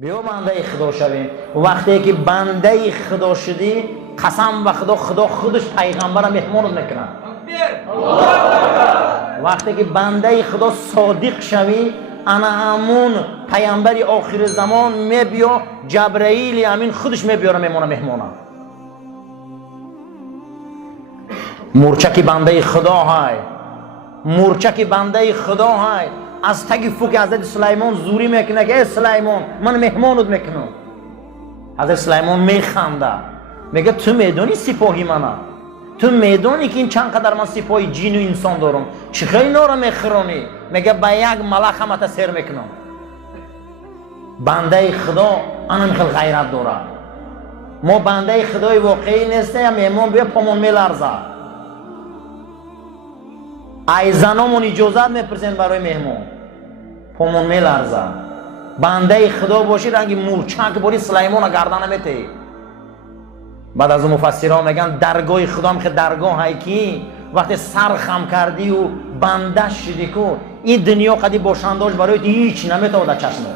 بیا بنده خدا شویم. وقتی که بنده خدا شدی قسم به خدا، خدا خودش پیغمبر مهمانت میکنه. وقتی که بنده خدا صادق شوی، انا همون پیامبر آخر زمان میبیا، جبرائیل امین خودش میبیاره میمونه مهمانه. مورچه بنده خدا های، مورچه بنده خدا های از تگ فوق حضرت سلیمان زوری میکنه که ای سلیمان من مهمانت میکنم. حضرت سلیمان میخنده میگه تو میدونی سپاهی منم، تو میدونی که این چند قدر من سپاهی جین و انسان دارم، چخیلی اینا رو میخرانی؟ میگه به یک ملک هم تسیر میکنم. بنده خدا انا میخواد غیرت داره. ما بنده خدای واقعی نیستیم، مهمان بیا پامون میلرزه. ای زنامون اجازت میپرسیم برای مهمان، پامون میلرزه. بنده خدا باشی رنگی مورچک باری سلیمان گردن میتی. بعد از مفسرها میگن درگاه خدا هم که درگاه های کی وقتی سر خم کردی و بنده شدی کو این دنیا قدی باشنداش برای هیچ نمیتونه چشمه.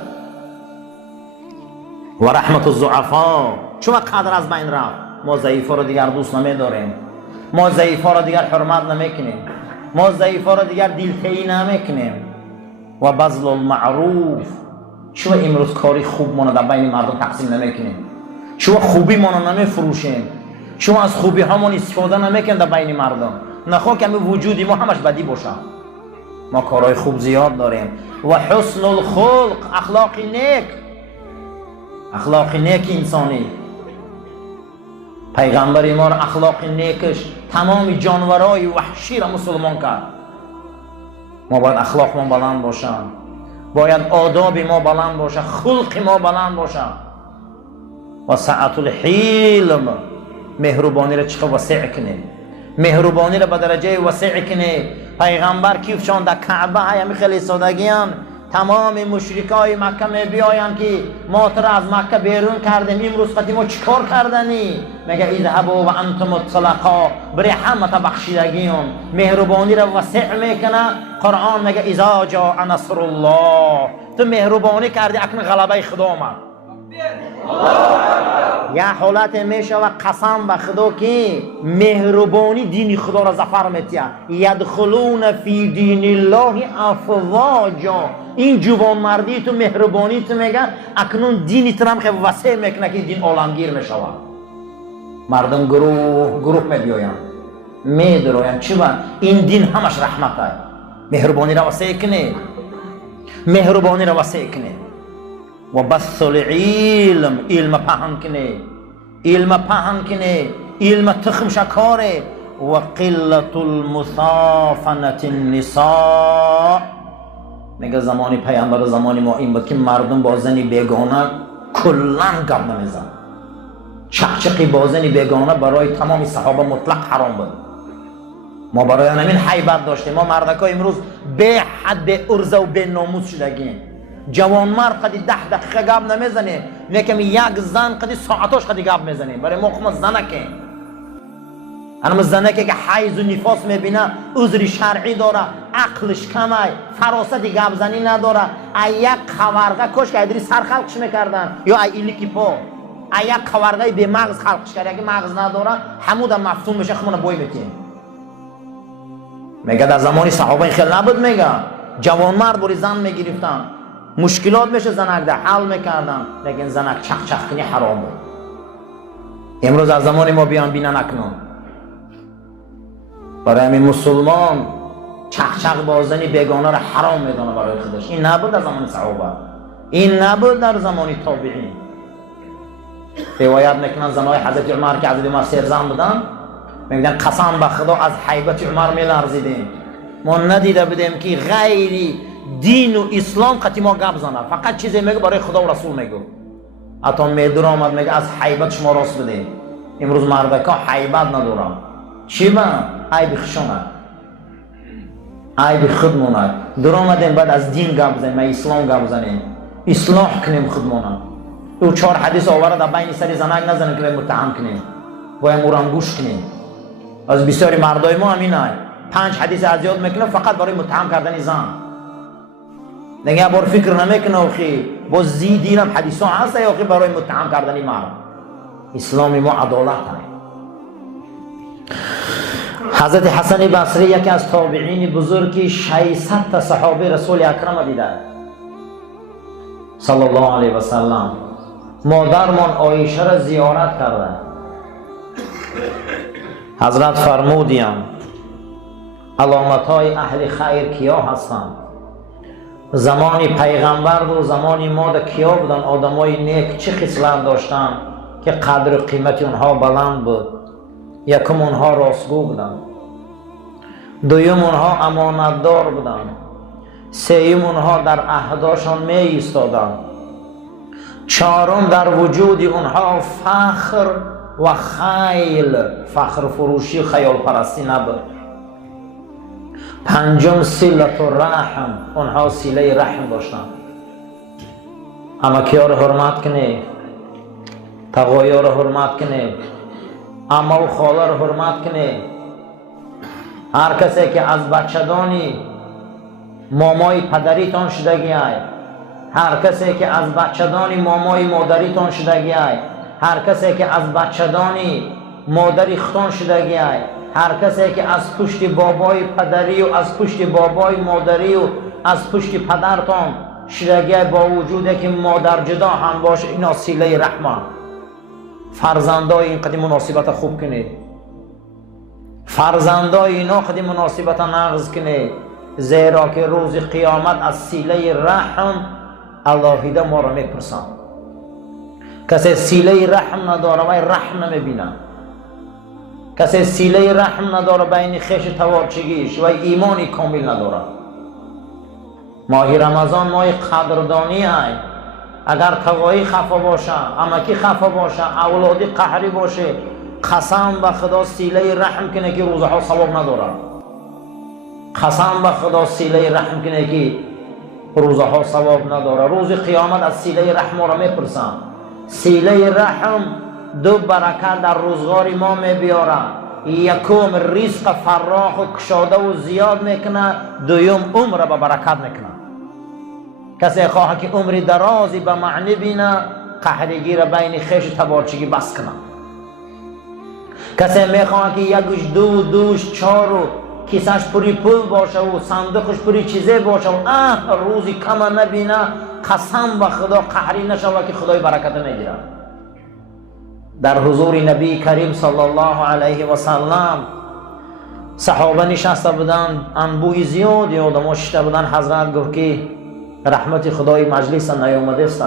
و رحمت الضعفا چون قدر از بین رفت. ما ضعیفا رو دیگر دوست نمیداریم، ما ضعیفا رو دیگر حرمت نمیکنیم، ما ضعیفا رو دیگر دلتهی نمیکنیم. و بذل المعروف چون امروز کاری خوب ما در بین مردم تقسیم نمیکنیم، چون خوبی ما نمیفروشیم، چون از خوبی همون استفاده نمیکنیم در بین مردم. نخواه که وجودی ما همش بدی باشه. ما کارهای خوب زیاد داریم. و حسن الخلق اخلاق نیک، اخلاق نیک انسانی. پیغمبر ما را اخلاق نیکش تمام جانورای وحشی را مسلمان کرد. ما باید اخلاق ما بلند باشه، باید آداب ما بلند باشه، خلق ما بلند باشه. و سعت الحلم مهربانی را چقدر وسیع کنه، مهربانی را به درجه وسیع کنه. پیغمبر کیف چون در کعبه همی خیلی سادگیان تمام مشرکای مکه می بیاین که ما تو را از مکه بیرون کردیم، امروز قدیم ما چیکار کردنی؟ میگه اذهبوا و انتم طلقا، برای همه تا بخشیدگیون. مهربانی را وسیع میکنه. قرآن میگه اذا جاء نصر الله، تو مهربانی کردی اکنون غلبه خدا آمد. یه حالت میشه و قسم به خدا که مهربانی دین خدا را ظفر میتیه. یدخلون فی دین الله افواجا. این جوان مردی تو مهربانی تو میگه اکنون دینی تو هم خیلی وسیع میکنه که دین عالمگیر میشود. مردم گروه گروه میبیاین میدروین چی با این دین همش رحمت ہے. مهربانی را وسیع کنه، مهربانی را وسیع کنه. و بث العلم، علم پهن کنه، علم پهن کنه، علم تخم شکاره. و قلت المثافنت النساء، میگه زمانی پیامبر و زمانی ما این بود که مردم با زنی بیگانه کلن گپ نمیزن. چقچقی با زنی بیگانه برای تمام صحابه مطلق حرام بود. ما برای همین حیبت داشتیم. ما مردکا امروز به حد ارزه و به ناموس شدگیم. جوان مرد قدی 10 دقیقه گپ نمیزنه، لیکن یک زن قدی ساعتاش قدی گپ میزنه. برای ما خود زنکه، انم زنکه که حیض و نفاس میبینه عذر شرعی داره، عقلش کمه، فراستی گپ زنی نداره. یک خورقه کش که ادری سر خلقش میکردن یا ایلیکی پا، یک خورقه به مغز خلقش کرد، اگه مغز نداره همون مفتون میشه، خمونه بوی میتین. میگه در زمان صحابه خیلی نبود. میگه جوان مرد بری زن میگرفتن، مشکلات میشه زنک در حل میکردن، لیکن زنک چخ چخ کنی حرام بود. امروز از زمان ما بیان بینن اکنون. برای همین مسلمان چخ چخ با زنی بیگانه را حرام میدانه برای خودش. این نبود در زمان صحابه، این نبود در زمان تابعین. روایت میکنن زنای حضرت عمر که حضرت عمر سرزن بودن، میگن قسم به خدا از حیبت عمر میلرزیدیم. ما ندیده بودیم که غیری دین و اسلام قطعی ما گپ زنه، فقط چیزی میگه برای خدا و رسول میگه. حتی میدر آمد میگه از حیبت شما راست بده. امروز مردکا حیبت ندارن. چی با؟ عیب خشونه، عیب خودمونه. در آمدیم بعد از دین گپ زنیم، اسلام گپ زنیم، اصلاح کنیم خودمونه. دو 4 حدیث آورده در بین سری زنک نزنیم که متهم کنیم، باید مورم گوش کنیم. از بسیاری مردای ما همین های 5 حدیث از یاد میکنه فقط برای متهم کردن زن. دیگه بار فکر نمیکنه. با زیدینم حدیث ها هست یا که برای متهم کردنی مرد. اسلام ما عدالت هست. حضرت حسن بصری یکی از تابعین بزرگی 600 تا صحابه رسول اکرم دیده صلی الله علیه و سلم. مادرمان عایشه را زیارت کرده. حضرت فرمودیم علامت های اهل خیر کیا هستند؟ زمانی پیغمبر و زمانی ما در کیا بودن؟ آدم های نیک چه خصلت داشتن که قدر و قیمت اونها بلند بود؟ یکم اونها راستگو بودن، دویم اونها امانتدار بودن، سوم اونها در عهداشان می ایستادن، چهارم در وجود اونها فخر و خیل، فخر فروشی خیال پرستی نبود، پنجم صلت الرحم، اونها صله رحم داشتن. امکی‌ها رو حرمت کنید، تقویا رو حرمت کنید، عمه و خاله رو حرمت کنید. هر کسی که از بچه‌دانی مامای پدریتان شدگی ای، هر کسی که از بچه‌دانی مامای مادریتان شدگی ای، هر کسی که از بچه‌دانی مادری ختان شدگی ای، هر کسی که از پشت بابای پدری و از پشت بابای مادری و از پشت پدرتان شدگی ای، با وجوده که مادر جدا هم باشه، اینا صله رحمه. فرزندای این قدیم مناسبت خوب کنید، فرزندای اینا قدیم مناسبت نقض کنید، زیرا که روز قیامت از صله رحم الهیده ما را میپرسن. کسی صله رحم نداره و رحم نمیبینه، کسی صله رحم نداره بین خیش توارچگیش و ایمانی کامل نداره. ماه رمضان ماه قدردانی ای. اگر تقوایی خفا باشه، امکی خفا باشه، اولادی قهری باشه، قسم به خدا صله رحم کنه که روزها ثواب نداره. قسم به خدا صله رحم کنه که روزها ثواب نداره. روز قیامت از صله رحم را میپرسن. صله رحم دو برکت در روزگار ما میبیاره. یکم رزق فراخ و کشاده و زیاد میکنه، دویم عمر به برکت میکنه. کسی خواه که عمری درازی به معنی بینه، قهرگی را بین خیش تبارچگی بس کنه. کسی میخواه که یکش دوش چار و کیسش پوری پول باشه و صندوقش پوری چیزه باشه و روزی کم نبینه، قسم به خدا قهری نشوه که خدای برکت میگیره. در حضور نبی کریم صلی الله علیه و سلم صحابه نشسته بودن، انبوی زیادی آدم شده بودن. حضرت گفت که رحمت خدای مجلس نیامده است.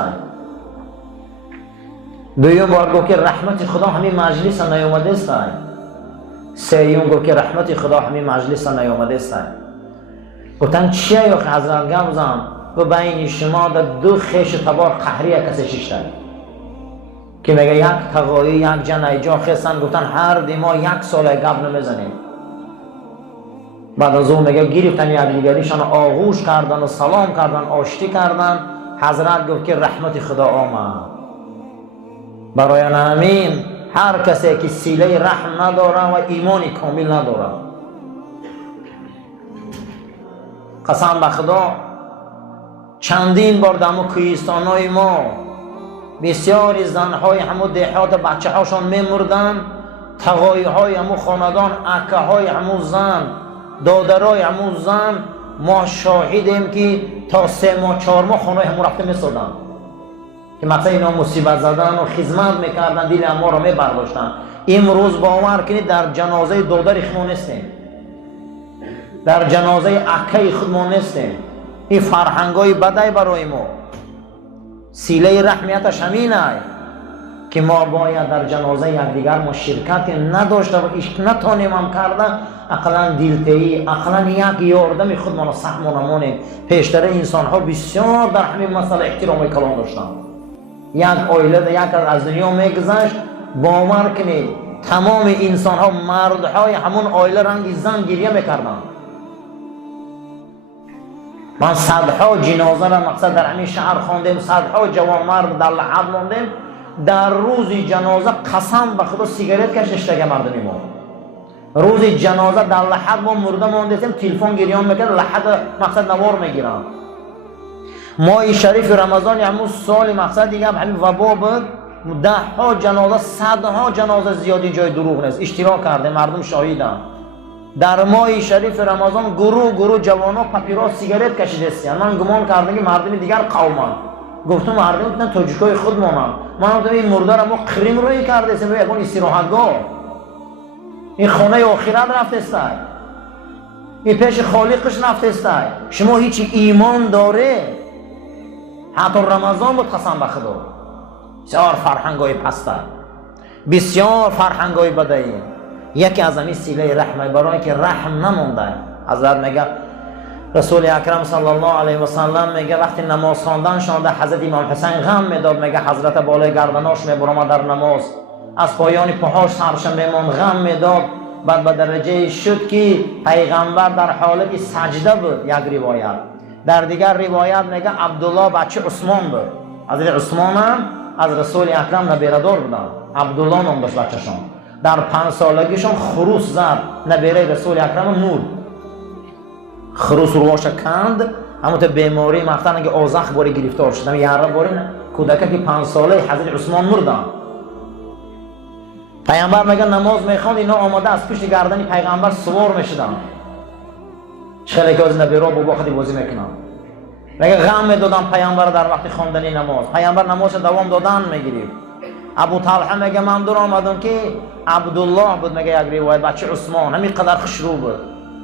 دویم بار گفت که رحمت خدا همین مجلس نیامده است. سوم گفت که رحمت خدا همین مجلس نیامده است. گفتن چیه یا حضرت گفت زن و بین شما در دو خیش تبار قهری کسی ششته که میگه یک تقایی یک جن جا خستن. گفتن هر دیما یک سال گپ نمیزنیم. بعد از اون میگه گرفتن یک دیگریشان آغوش کردن و سلام کردن، آشتی کردن. حضرت گفت که رحمت خدا آمد. برای همین هر کسی که صله رحم نداره و ایمانی کامل نداره، قسم به خدا چندین بار در کوهستان‌های ما بسیاری زنهای همو دهات بچه هاشون میمردن، تقایی های همو خاندان، اکه های همو زن، دادرای همو زن. ما شاهدیم که تا 3 ماه 4 ماه خانه همو رفته میسادن که مثلا اینا مصیبت زدن و خدمت میکردن، دل ما رو میبرداشتن. امروز باور کنید در جنازه دادر خود ما نیستیم، در جنازه اکه خود ما نیستیم. این فرهنگای بدای برای ما. صله رحمیتش همینه که ما باید در جنازه یکدیگر ما شرکت نداشته و ایش نتانیم هم کرده، اقلا دلتهی، اقلا یک یاردم خود ما را سهم و نمانیم. پیشتر انسان ها بسیار در همین مسئله احترام کلام داشتن. یک آیله یک از دنیا میگذشت، باور کنید تمام انسان ها، مردهای همون آیله رنگ زن گریه میکردن. من صدها جنازه را مقصد در همین شهر خواندیم، صدها جوان مرد در لحد ماندیم. در روز جنازه قسم به خدا سیگارت کشیدگی مردمی ما. روز جنازه در لحد ما مرده ماندیم، تلفن گریان میکرد، لحد مقصد نوار میگیرن. ماه شریف رمضان همون سال مقصد دیگه همین وبا بود، 10 ها جنازه 100 ها جنازه زیادی جای دروغ نیست، اشتراک کرده مردم شاهیدن. در ماه شریف رمضان گروه جوانا پاپیروس سیگارت کشیده است. من گمان کردم که مردم دیگر قومن، گفتم مردم نه تاجیکای خودمونن. من گفتم این مرده را ما کریم روی کرده است، به یکون استراحتگاه، این خانه آخرت رفته است، این پیش خالقش رفته است. شما هیچ ایمان داره؟ حتی رمضان بود قسم به خدا بسیار فرهنگای پسته، بسیار فرهنگای بدهی. یکی از همین سیله رحمه، برای که رحم نمونده. حضرت میگه رسول اکرم صلی الله علیه و سلم میگه وقتی نماز خواندن شده حضرت امام حسین غم میداد، میگه حضرت بالای گردناش میبرم در نماز، از پایان پاهاش سرش میمون غم میداد. بعد به درجه شد که پیغمبر در حالت سجده بود. یک روایت، در دیگر روایت میگه عبدالله بچه عثمان بود. حضرت عثمان هم از رسول اکرم نبیردار بودن، عبدالله نام داشت بچه‌شون. در 5 سالگیشون خروس زد، نبیره رسول اکرم مرد. خروس روش کند، اما تو بیماری مفتن که آزخ باری گرفتار شد. یاره باری کودکه که 5 ساله حضرت عثمان مردن. پیغمبر میگه نماز میخوان، اینا آماده از پشت گردن پیغمبر سوار میشدن. خیلی که از نبیرا با خودی بازی میکنن. میگه غم میدادن پیغمبر در وقت خواندن نماز. پیغمبر نماز دوام دادن میگیرید. ابو طلحه میگه من دور آمدم که عبدالله بود، میگه یک روایت بچه عثمان همین قدر خوشرو بود،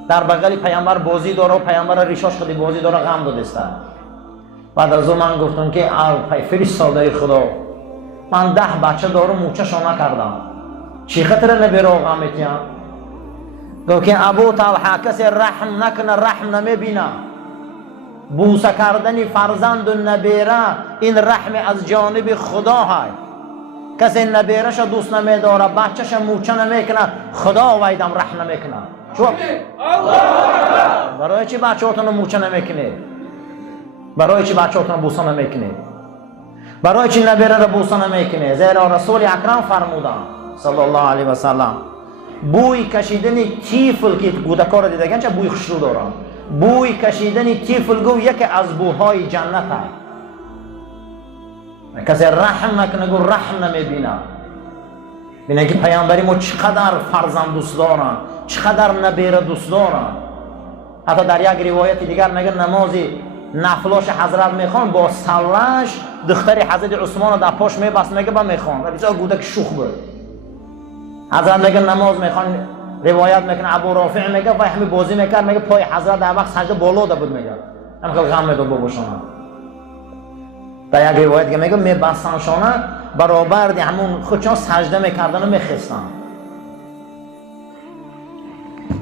در بغل پیغمبر بازی داره و پیغمبر ریشاش خودی بازی داره، غم داده است. بعد از اون من گفتم که فرستاده خدا، من 10 بچه دارم موچه‌شون نکردم، چی خاطر نبیره غم میتیم؟ گفت که ابو طلحه کسی رحم نکنه رحم نمیبینه. بوسه کردن فرزند و نبیره این رحم از جانب خدا های. کسی نبیرش دوست نمیداره، بچهش موچه نمیکنه، خدا ویدم رحم نمیکنه. چون برای چی بچه‌هاتون موچه نمیکنه؟ برای چی بچه‌هاتون بوسه نمیکنه؟ برای چی نبیره را بوسه نمیکنه؟ زیرا رسول اکرم فرمودن صلی الله علیه و سلم بوی کشیدن تیفل که کودک‌ها را دیدگن چه بوی خوشرو دارن، بوی کشیدن تیفل گو یکی از بوهای جنت است. کسی رحم نکنه گو رحم نمیبینه. بینه که پیامبری ما چقدر فرزند دوست دارن، چقدر نبیره دوست دارن. حتی در یک روایت دیگر میگه نمازی نفلاش حضرت میخوان، با سلش دختری حضرت عثمان در پاش میبست، میگه با میخوان و بسیار کودک شوخ بود. حضرت میگه نماز میخوان، روایت میکنه ابو رافع میگه و همین بازی میکرد، میگه پای حضرت در وقت سجده بالا ده بود، میگه هم که غم میداد باباشونه. در یک روایت که میگه میبستنشانه برابر دی همون خودشان سجده میکردن و میخستن.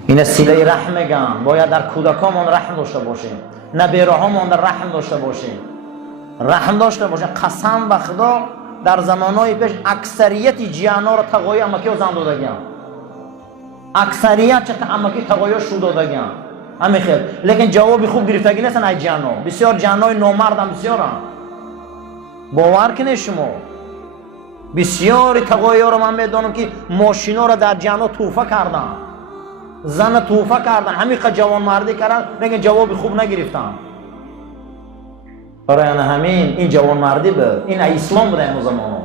این سیله رحم میگن، باید در کودکامون رحم داشته باشیم، نبیره هامون در رحم داشته باشیم، رحم داشته باشیم. قسم به خدا در زمانهای پیش اکثریت جیانا را تقوی امکی و زن دادگیان، اکثریت چه امکی تقوی شو دادگیان همین خیل، لیکن جوابی خوب گرفتگی نیستن ای جیانا. بسیار جیانای نامرد هم بسیارن، باور کنید شما. بسیار تقوی ها را من میدانم که ماشینا را در جیانا توفه کردن، زن توفه کردن، همین قد جوان مردی کردن لیکن جوابی خوب نگرفتن. برای همین این جوان مردی بود، این اسلام بود این زمان.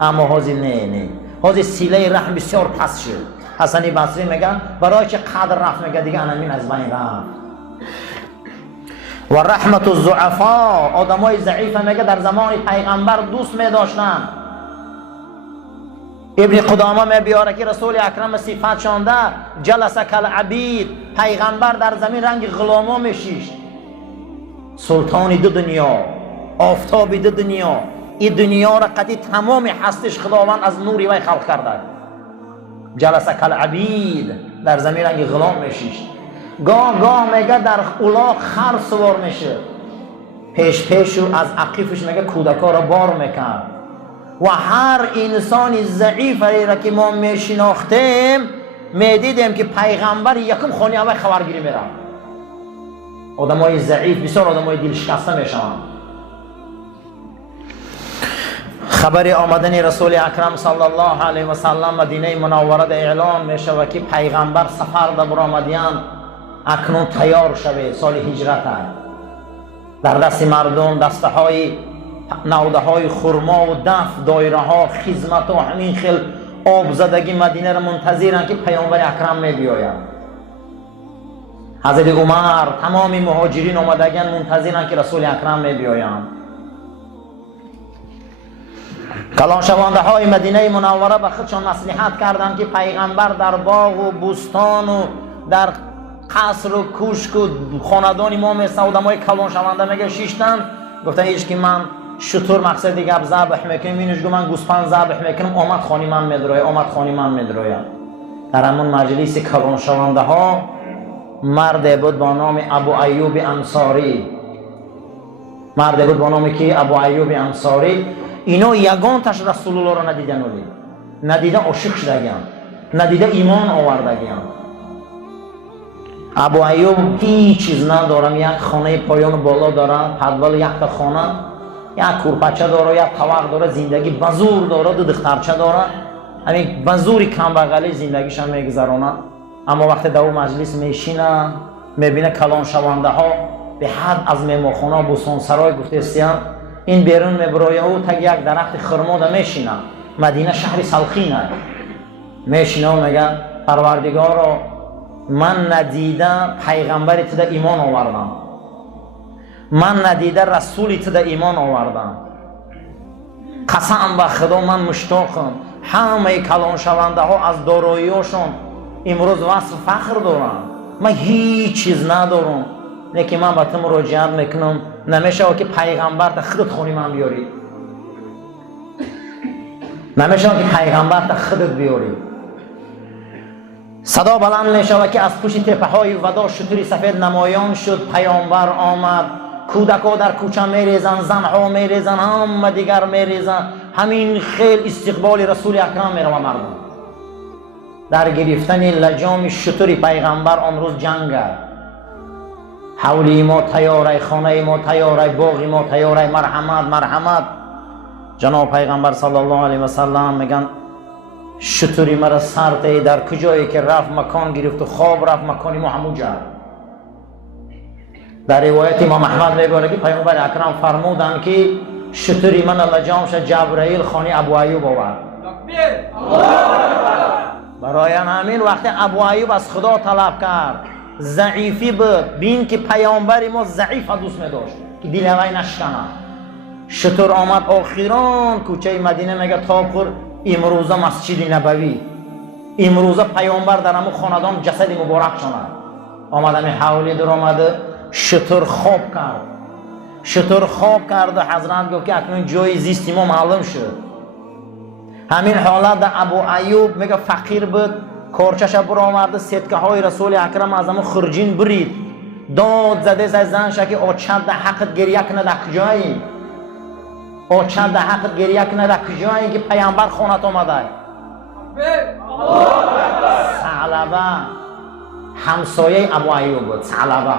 اما حاضی نه حاضی سیله رحم بسیار پس شد. حسنی بصری میگن برای چه قدر رفت، میگه دیگه انمین از بین رفت. و رحمت الضعفا، آدمای ضعیف میگه در زمان پیغمبر دوست میداشتن. ابن قدامه میبیاره که رسول اکرم صفت شانده جلس کالعبید، پیغمبر در زمین رنگ غلاما میشیش. سلطانی دو دنیا، آفتابی دو دنیا، این دنیا را قطعی تمام هستش خداوند از نوری وی خلق کرده. جلس کالعبید، در زمین رنگ غلام میشیش. گاه میگه در الاغ خر سوار میشه، پیش از عقیفش میگه کودکا را بار میکرد. و هر انسان ضعیف را که ما میشناختیم میدیدیم که پیغمبر یکم خانه اوی خبرگیری میره. آدمای ضعیف بسیار آدمای دل شکسته میشن. خبر آمدن رسول اکرم صلی الله علیه و سلم مدینه منوره اعلان میشه و که پیغمبر سفر در برآمدیان اکنون تیار شوه، سال هجرت است. در دست مردم دسته های نوده های خرما و دف، دایره ها، خدمت و همین خیل آب زدگی مدینه را منتظرن که پیامبر اکرم می بیاید. حضرت عمر، تمام مهاجرین آمدگان منتظرن که رسول اکرم می بیایند. کلان شونده های مدینه منوره به خودشان نصیحت کردند که پیغمبر در باغ و بستان و در قصر و کوشک و خاندان امام سودمای کلان شونده میگه شیشتن. گفتن هیچ که من شطور مقصد دیگه ذبح میکنم، اینش گفت من گوسفند ذبح میکنم، آمد خانی من میدروه، آمد خانی من میدروه. در همون مجلس کلان شونده ها مرد بود با نام ابو ایوب انصاری، مرد بود با نام کی؟ ابو ایوب انصاری. اینا یگان تاش رسول الله را ندیدن، ولی ندیده عاشق شدگان، ندیده ایمان آوردگان. ابو ایوب هیچ چیز ندارم، یک خانه پایان بالا داره، پدول یک تا خانه، یک کورپچه داره، یک طوق داره، زندگی بزور داره، دو دخترچه داره، همین بزوری کم بغلی زندگیش هم میگذرونه. اما وقتی در اون مجلس میشینه میبینه کلان شونده ها به حد از مهمانخانه بوستان سرای گفته استیان این بیرون میبروی او تا یک درخت خرما ده میشینه. مدینه شهر سلخینه، میشینه و میگه پروردگارا من ندیده پیغمبری تو ده ایمان آوردم، من ندیده رسولی تو ده ایمان آوردم، قسم به خدا من مشتاقم. همه کلان شونده ها از دارایی‌هاشون امروز وصف فخر دارن، من هیچ چیز ندارم، لیکن من به تو مراجعت میکنم نمیشه که پیغمبر تا خودت خونی من بیاری، نمیشه که پیغمبر تا خودت بیاری. صدا بلند میشه که از پشت تپه های ودا شتری سفید نمایان شد، پیامبر آمد، کودکا در کوچه میریزن، زنها میریزن، همه دیگر میریزن، همین خیل استقبال رسول اکرم میروه. مردم در گرفتن لجام شتری پیغمبر آن روز جنگ، حولی ما تیاره، خانه ما تیاره، باغ ما تیاره، مرحمت مرحمت. جناب پیغمبر صلی الله علیه و سلم میگن شتری مرا سرته، در کجایی که رفت مکان گرفت و خواب رفت مکانی ما همونجا. در روایت امام احمد میگه که پیغمبر اکرم فرمودند که شتری من لجامش جبرائیل خانه ابو ایوب آورد. برای همین وقتی ابو ایوب از خدا طلب کرد، ضعیفی بود، بین که پیامبر ما ضعیف دوست می‌داشت که دل وی نشکنه. شتر آمد آخران کوچه مدینه میگه تاپور امروزه مسجد نبوی، امروزه پیامبر در همون خاندان جسد مبارک شده. آمد همین حوالی در آمده، شتر خواب کرد، شتر خواب کرد و حضرت گفت که اکنون جای زیستی ما معلوم شد. همین حالت در ابو ایوب میگه فقیر بود، کارچش برآورده، سکه های رسول اکرم از همون خرجین برید، داد زده زنش که آچد در حقت گریه کنه در کجایی، آچد در حقت گریه کنه در کجایی که پیامبر خونت آمده. ثعلبه همسایه ابو ایوب بود. ثعلبه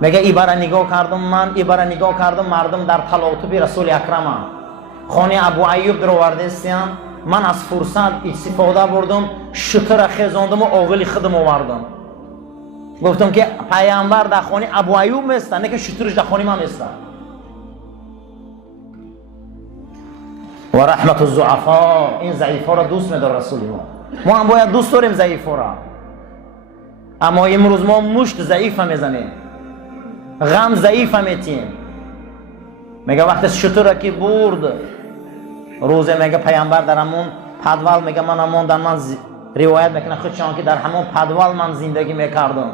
میگه ای برا نگاه کردم، من ای برا نگاه کردم مردم در تلاطم رسول اکرم خانه ابو ایوب در آورده استیم، من از فرصت استفاده بردم، شتر خزاندم و آغلی خودم آوردم، گفتم که پیامبر در خانه ابو ایوب میسته، نه که شترش در خانه من میسته. و رحمت الضعفا، این ضعیفا را دوست می‌داره رسول ما هم باید دوست داریم ضعیفا را. اما امروز ما مشت ضعیف میزنیم، غم ضعیف میتیم. میگه وقتی شتر که برد روزه، میگه پیامبر در همون پدول، میگه من همون در من روایت میکنه خودشان که در همون پدول من زندگی میکردم.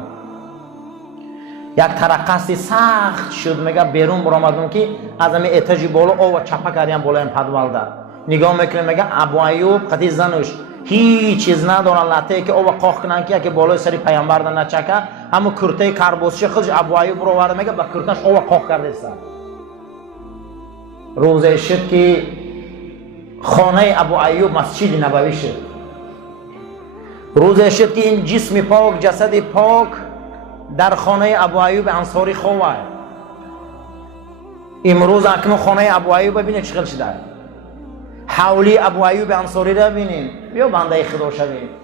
یک ترقصی سخت شد، میگه بیرون برآمدم که از همین اتاج بالا آب چپا کردیم بالا این پدول در نگاه میکنه، میگه ابو ایوب قطعی زنش هیچ چیز ندارن لطه که آب قاق کنن که بالای سری پیامبر در نچکه، همون کرته کربوسچه خودش ابو ایوب رو آورده، میگه با کرتش آب قاق کرده است. روزه شد که خانه ابو ایوب مسجد نبوی شد. روزه شد که این جسم پاک، جسد پاک در خانه ابو ایوب انصاری خواه. امروز اکنون خانه ابو ایوب ببینید چقدر شده، حولی ابو ایوب انصاری را ببینید. بیا بنده خدا شوید.